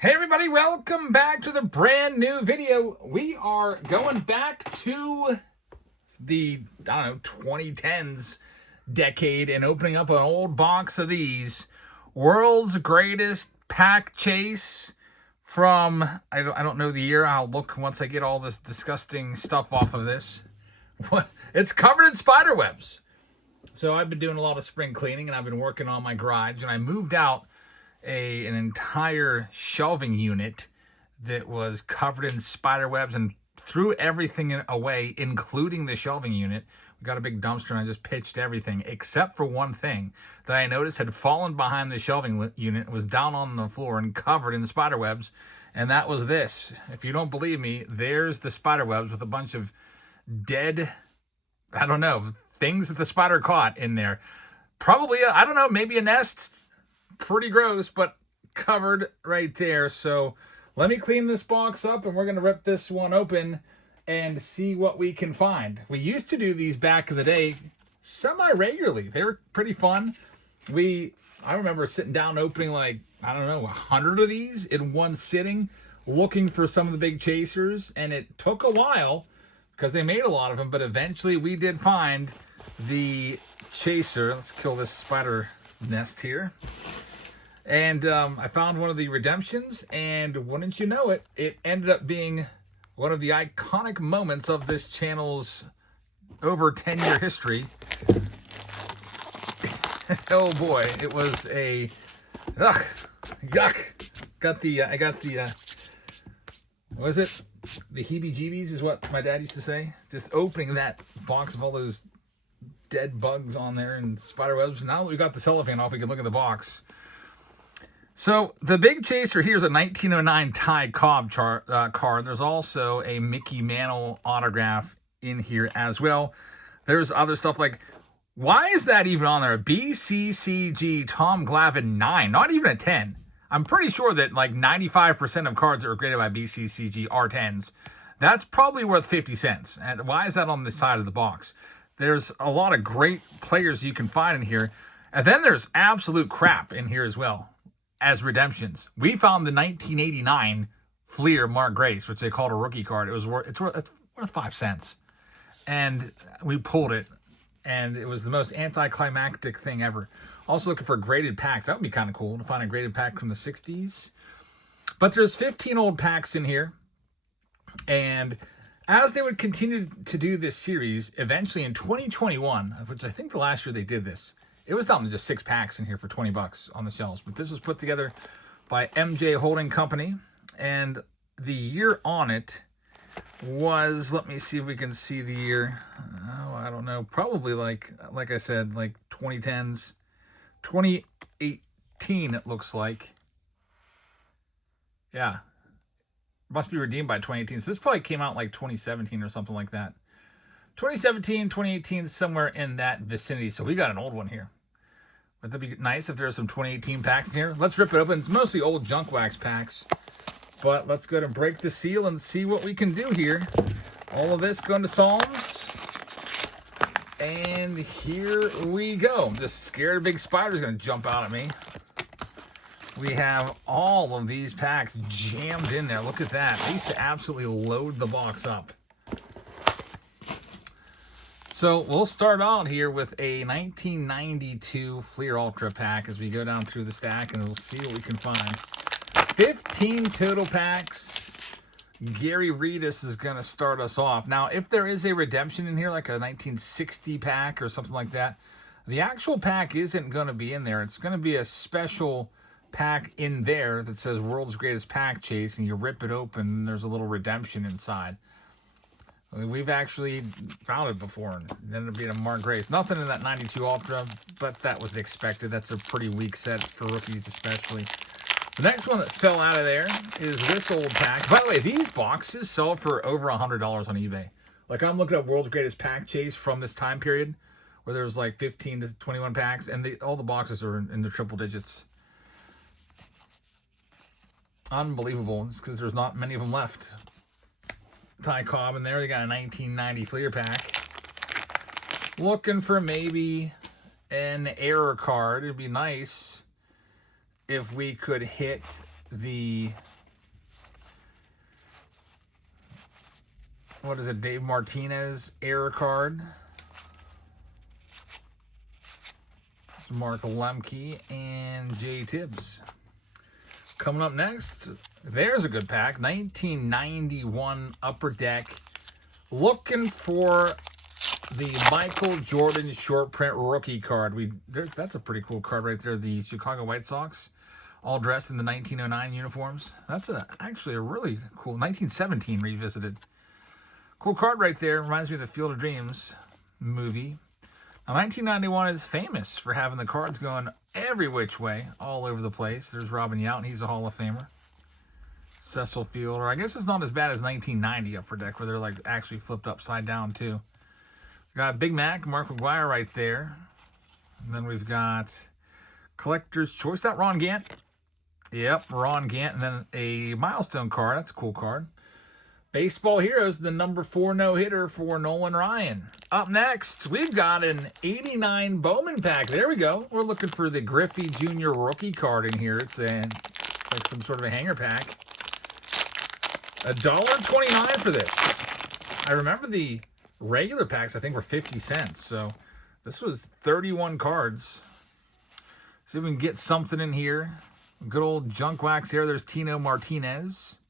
Hey everybody, welcome back to the brand new video. We are going back to the, 2010s decade and opening up an old box of these. World's Greatest Pack Chase from, I don't know the year. I'll look once I get all this disgusting stuff off of this. It's covered in spiderwebs. So I've been doing a lot of spring cleaning and I've been working on my garage, and I moved out an entire shelving unit that was covered in spider webs and threw everything away, including the shelving unit. We got a big dumpster and I just pitched everything except for one thing that I noticed had fallen behind the shelving unit, was down on the floor and covered in spider webs, and that was this. If you don't believe me, there's the spider webs with a bunch of dead, things that the spider caught in there. Probably, maybe a nest. Pretty gross, but covered right there. So let me clean this box up and we're going to rip this one open and see what we can find. We used to do these back in the day semi-regularly. They were pretty fun. I remember sitting down opening 100 of these in one sitting, looking for some of the big chasers, and it took a while because they made a lot of them, but eventually we did find the chaser. Let's kill this spider nest here. And I found one of the redemptions, and wouldn't you know it, it ended up being one of the iconic moments of this channel's over 10-year history. Oh boy, it was a yuck. I got the was it the heebie-jeebies is what my dad used to say. Just opening that box of all those dead bugs on there and spider webs. Now that we got the cellophane off, we can look at the box. So the big chaser here is a 1909 Ty Cobb card. There's also a Mickey Mantle autograph in here as well. There's other stuff like, why is that even on there? A BCCG Tom Glavine 9, not even a 10. I'm pretty sure that 95% of cards that are graded by BCCG are 10s. That's probably worth 50 cents. And why is that on the side of the box? There's a lot of great players you can find in here. And then there's absolute crap in here as well as redemptions. We found the 1989 Fleer Mark Grace, which they called a rookie card. It's worth 5 cents. And we pulled it, and it was the most anticlimactic thing ever. Also looking for graded packs. That would be kind of cool to find a graded pack from the 60s. But there's 15 old packs in here. And as they would continue to do this series, eventually in 2021, which I think the last year they did this, it was down to just 6 packs in here for $20 on the shelves. But this was put together by MJ Holding Company. And the year on it was, let me see if we can see the year. Oh, I don't know. Probably like I said, 2010s. 2018 it looks like. Yeah. Must be redeemed by 2018. So this probably came out 2017 or something like that. 2017, 2018, somewhere in that vicinity. So we got an old one here. Would that be nice if there's some 2018 packs in here? Let's rip it open. It's mostly old junk wax packs. But let's go ahead and break the seal and see what we can do here. All of this going to Psalms. And here we go. I'm just scared a big spider's going to jump out at me. We have all of these packs jammed in there. Look at that. I used to absolutely load the box up. So we'll start out here with a 1992 Fleer Ultra pack as we go down through the stack, and we'll see what we can find. 15 total packs. Gary Reedus is going to start us off. Now, if there is a redemption in here, like a 1960 pack or something like that, the actual pack isn't going to be in there. It's going to be a special pack in there that says World's Greatest Pack Chase, and you rip it open, and there's a little redemption inside. We've actually found it before, and it ended up being a Mark Grace. Nothing in that 92 Ultra, but that was expected. That's a pretty weak set for rookies especially. The next one that fell out of there is this old pack. By the way, these boxes sell for over $100 on eBay. I'm looking at World's Greatest Pack Chase from this time period, where there was 15 to 21 packs, and all the boxes are in the triple digits. Unbelievable. It's because there's not many of them left. Ty Cobb in there. They got a 1990 Fleer pack. Looking for maybe an error card. It'd be nice if we could hit the, what is it, Dave Martinez error card. It's Mark Lemke and Jay Tibbs. Coming up next, there's a good pack. 1991 Upper Deck. Looking for the Michael Jordan short print rookie card. That's a pretty cool card right there. The Chicago White Sox, all dressed in the 1909 uniforms. That's actually a really cool 1917 revisited. Cool card right there. Reminds me of the Field of Dreams movie. Now, 1991 is famous for having the cards going every which way, all over the place. There's Robin Yount. He's a Hall of Famer. Cecil Fielder. I guess it's not as bad as 1990 Upper Deck, where they're like actually flipped upside down too. Got Big Mac, Mark McGwire right there. And then we've got Collector's Choice. That Ron Gant. Yep, Ron Gant. And then a milestone card. That's a cool card. Baseball Heroes, the number 4 no-hitter for Nolan Ryan. Up next, we've got an 89 Bowman pack. There we go. We're looking for the Griffey Jr. rookie card in here. It's like some sort of a hanger pack. $1.29 for this. I remember the regular packs, I think, were 50 cents. So this was 31 cards. See if we can get something in here. Good old junk wax here. There's Tino Martinez.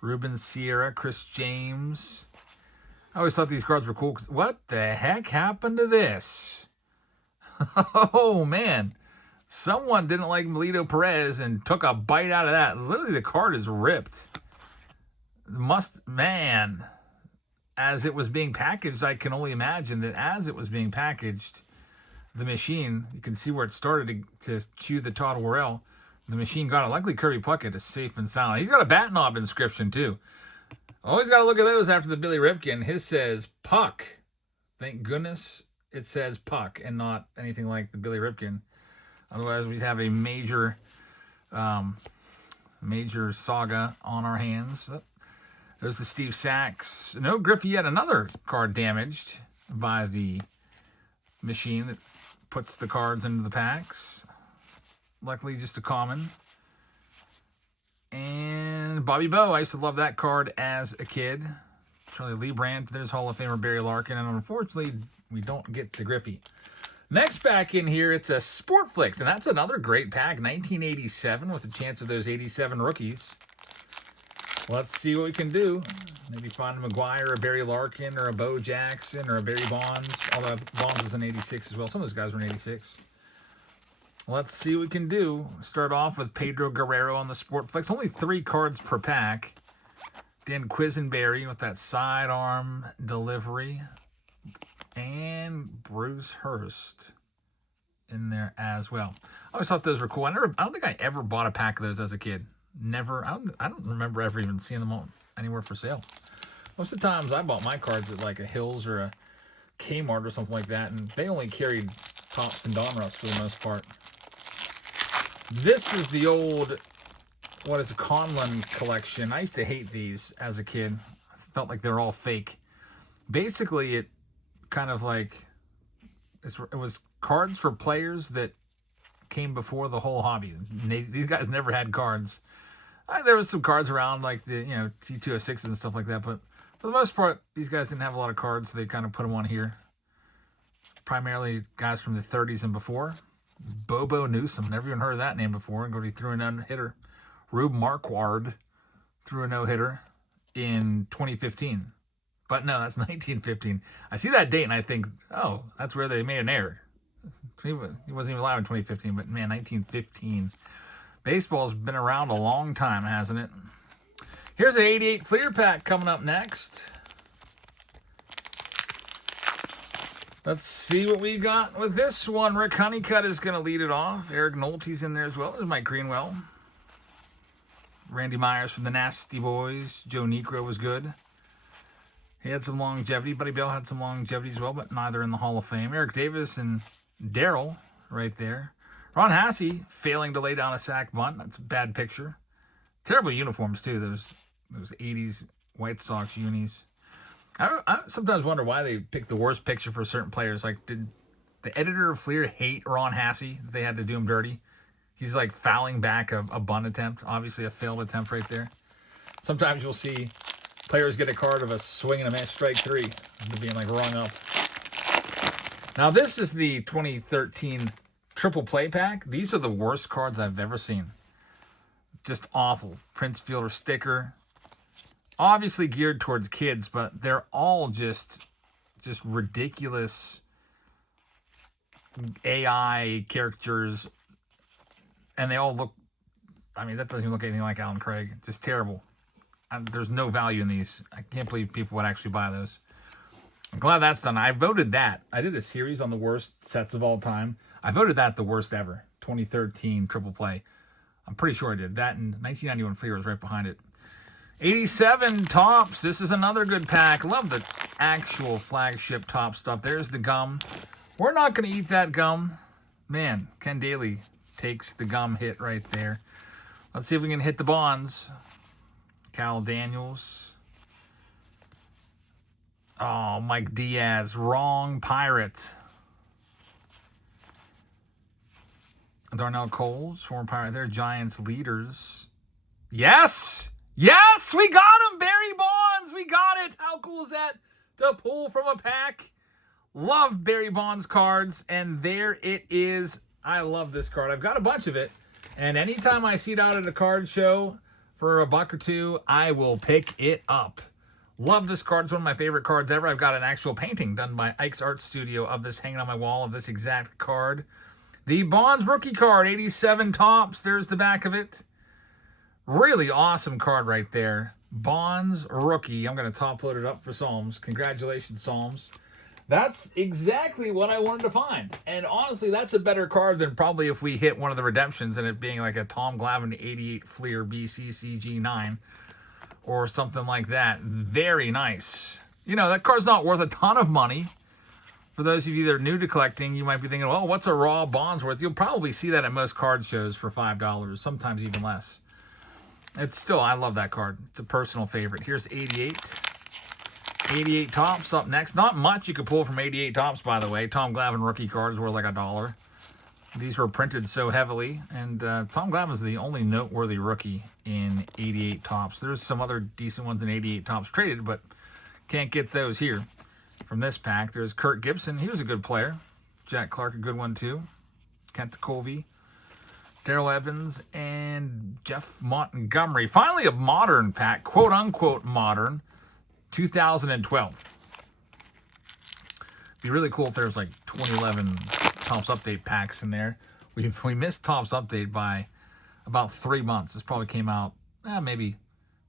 Ruben Sierra, Chris James. I always thought these cards were cool. What the heck happened to this? Oh, man. Someone didn't like Melito Perez and took a bite out of that. Literally, the card is ripped. Man. As it was being packaged, I can only imagine that as it was being packaged, the machine, you can see where it started to chew the Todd Worrell. The machine got it. Luckily, Kirby Puckett is safe and sound. He's got a bat knob inscription, too. Always got to look at those after the Billy Ripken. His says Puck. Thank goodness it says Puck and not anything like the Billy Ripken. Otherwise, we'd have a major saga on our hands. There's the Steve Sachs. No Griffey yet. Another card damaged by the machine that puts the cards into the packs. Luckily, just a common. And Bobby Bowe. I used to love that card as a kid. Charlie Lee Brandt. There's Hall of Famer Barry Larkin. And unfortunately, we don't get the Griffey. Next pack in here, it's a Sportflix. And that's another great pack. 1987 with a chance of those 87 rookies. Let's see what we can do. Maybe find a McGuire, a Barry Larkin, or a Bo Jackson, or a Barry Bonds. Although Bonds was in 86 as well. Some of those guys were in 86. Let's see what we can do. Start off with Pedro Guerrero on the Sportflix. Only 3 cards per pack. Dan Quisenberry with that sidearm delivery. And Bruce Hurst in there as well. I always thought those were cool. I don't think I ever bought a pack of those as a kid. Never. I don't remember ever even seeing them anywhere for sale. Most of the times I bought my cards at like a Hills or a Kmart or something like that, and they only carried Topps and Donruss for the most part. This is the old, what is a Conlon collection. I used to hate these as a kid. I felt like they're all fake. Basically, it kind of like, it was cards for players that came before the whole hobby. These guys never had cards. There was some cards around like the, T206s and stuff like that, but for the most part, these guys didn't have a lot of cards, so they kind of put them on here. Primarily guys from the 30s and before. Bobo Newsom, never even heard of that name before. He threw a no-hitter. Rube Marquard threw a no-hitter in 2015. But no, that's 1915. I see that date and I think, oh, that's where they made an error. He wasn't even alive in 2015, but man, 1915. Baseball's been around a long time, hasn't it? Here's an 88 Fleer pack coming up next. Let's see what we got with this one. Rick Honeycutt is going to lead it off. Eric Nolte's in there as well. There's Mike Greenwell. Randy Myers from the Nasty Boys. Joe Niekro was good. He had some longevity. Buddy Bell had some longevity as well, but neither in the Hall of Fame. Eric Davis and Darryl right there. Ron Hasse failing to lay down a sack bunt. That's a bad picture. Terrible uniforms, too. Those 80s White Sox unis. I sometimes wonder why they picked the worst picture for certain players. Like, did the editor of Fleer hate Ron Hasse? They had to do him dirty. He's like fouling back a bunt attempt. Obviously a failed attempt right there. Sometimes you'll see players get a card of a swing and a miss, strike 3, and being like rung up. Now this is the 2013 triple play pack. These are the worst cards I've ever seen. Just awful. Prince Fielder sticker. Obviously geared towards kids, but they're all just ridiculous AI characters. And they all look, I mean, that doesn't even look anything like Alan Craig. Just terrible. There's no value in these. I can't believe people would actually buy those. I'm glad that's done. I voted that. I did a series on the worst sets of all time. I voted that the worst ever. 2013 triple play. I'm pretty sure I did. That and 1991 Fleer was right behind it. 87 Tops. This is another good pack. Love the actual flagship top stuff. There's the gum. We're not going to eat that gum. Man, Ken Daly takes the gum hit right there. Let's see if we can hit the bonds. Cal Daniels. Oh, Mike Diaz. Wrong Pirate. Darnell Coles, former Pirate there. Giants leaders. Yes! Yes! We got him! Barry Bonds! We got it! How cool is that to pull from a pack? Love Barry Bonds cards. And there it is. I love this card. I've got a bunch of it. And anytime I see it out at a card show for a buck or two, I will pick it up. Love this card. It's one of my favorite cards ever. I've got an actual painting done by Ike's Art Studio of this hanging on my wall of this exact card. The Bonds rookie card, 87 Tops. There's the back of it. Really awesome card right there. Bonds rookie. I'm going to top load it up for Psalms. Congratulations, Psalms. That's exactly what I wanted to find. And honestly, that's a better card than probably if we hit one of the redemptions and it being like a Tom Glavine 88 Fleer BCCG9 or something like that. Very nice. You know, that card's not worth a ton of money. For those of you that are new to collecting, you might be thinking, well, what's a raw Bonds worth? You'll probably see that at most card shows for $5, sometimes even less. It's still, I love that card. It's a personal favorite. Here's 88. 88 Tops up next. Not much you could pull from 88 Tops, by the way. Tom Glavine rookie cards were like $1. These were printed so heavily. And Tom Glavine is the only noteworthy rookie in 88 Tops. There's some other decent ones in 88 Tops traded, but can't get those here. From this pack, there's Kurt Gibson. He was a good player. Jack Clark, a good one too. Kent Colby. Darrell Evans, and Jeff Montgomery. Finally, a modern pack, quote-unquote modern, 2012. Be really cool if there's like 2011 Topps Update packs in there. We missed Topps Update by about 3 months. This probably came out, maybe,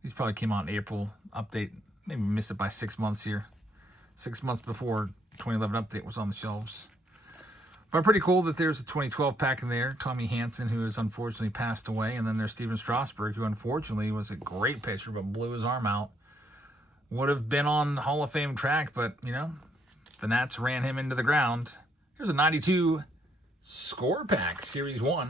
these probably came out in April. Update, maybe we missed it by 6 months here. 6 months before 2011 Update was on the shelves. But pretty cool that there's a 2012 pack in there. Tommy Hanson, who has unfortunately passed away. And then there's Steven Strasburg, who unfortunately was a great pitcher, but blew his arm out. Would have been on the Hall of Fame track, but, you know, the Nats ran him into the ground. Here's a 92 score pack, Series 1.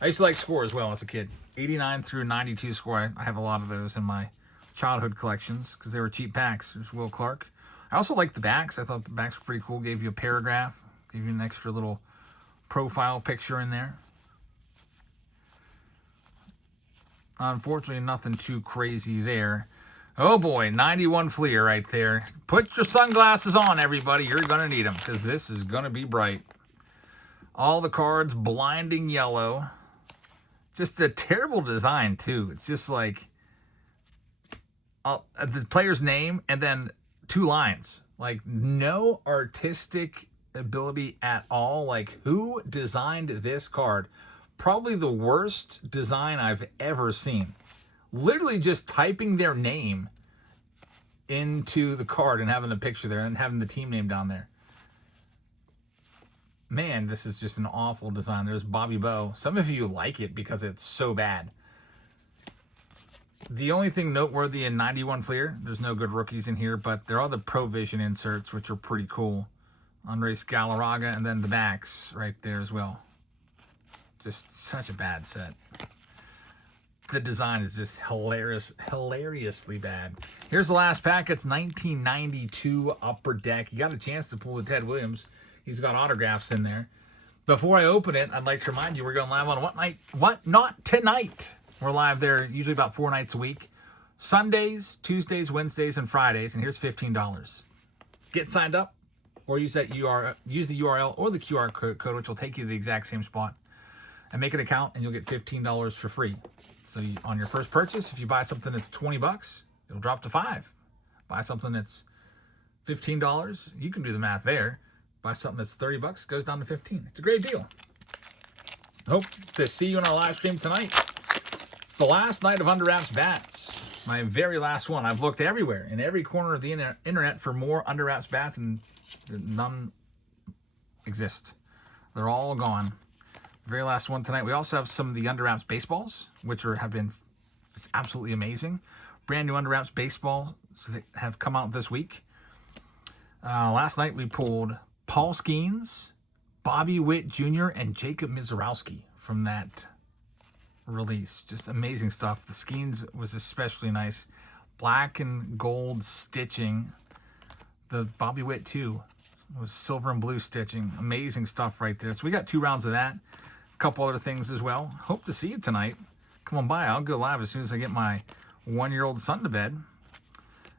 I used to like score as well as a kid. 89 through 92 score. I have a lot of those in my childhood collections because they were cheap packs. There's Will Clark. I also liked the backs. I thought the backs were pretty cool. Gave you a paragraph. Gave you an extra little profile picture in there. Unfortunately, nothing too crazy there. Oh boy, 91 Fleer right there. Put your sunglasses on, everybody. You're going to need them because this is going to be bright. All the cards blinding yellow. Just a terrible design, too. It's just like the player's name and then 2 lines. Like, no artistic ability at all. Like, who designed this card? Probably the worst design I've ever seen. Literally just typing their name into the card and having a picture there and having the team name down there. Man, this is just an awful design. There's Bobby Bowe. Some of you like it because it's so bad. The only thing noteworthy in 91 Fleer, there's no good rookies in here, but there are the Provision inserts, which are pretty cool. Andres Galarraga, and then the backs right there as well. Just such a bad set. The design is just hilariously bad. Here's the last pack. It's 1992 Upper Deck. You got a chance to pull the Ted Williams. He's got autographs in there. Before I open it, I'd like to remind you we're going live on What Night? What Not Tonight. We're live there usually about 4 nights a week. Sundays, Tuesdays, Wednesdays, and Fridays. And here's $15. Get signed up or use that URL, use the URL or the QR code, which will take you to the exact same spot. And make an account, and you'll get $15 for free. So on your first purchase, if you buy something that's $20, it'll drop to $5. Buy something that's $15, you can do the math there. Buy something that's $30, goes down to $15. It's a great deal. Hope to see you in our live stream tonight. It's the last night of Under Wraps bats. My very last one. I've looked everywhere, in every corner of the internet for more Under Wraps bats, and none exist. They're all gone. Very last one tonight. We also have some of the Under Wraps baseballs, which have been absolutely amazing. Brand new Under Wraps baseballs that have come out this week. Last night we pulled Paul Skeens, Bobby Witt Jr., and Jacob Mizorowski from that release. Just amazing stuff. The Skeens was especially nice. Black and gold stitching. The Bobby Witt, too, was silver and blue stitching. Amazing stuff right there. So we got 2 rounds of that. A couple other things as well. Hope to see you tonight. Come on by. I'll go live as soon as I get my 1-year-old son to bed.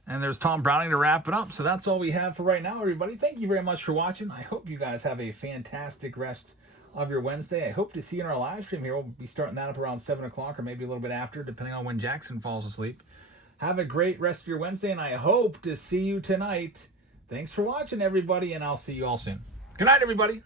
And there's Tom Browning to wrap it up. So that's all we have for right now, everybody. Thank you very much for watching. I hope you guys have a fantastic rest of your Wednesday. I hope to see you in our live stream here. We'll be starting that up around 7 o'clock or maybe a little bit after, depending on when Jackson falls asleep. Have a great rest of your Wednesday, and I hope to see you tonight. Thanks for watching, everybody, and I'll see you all soon. Good night, everybody.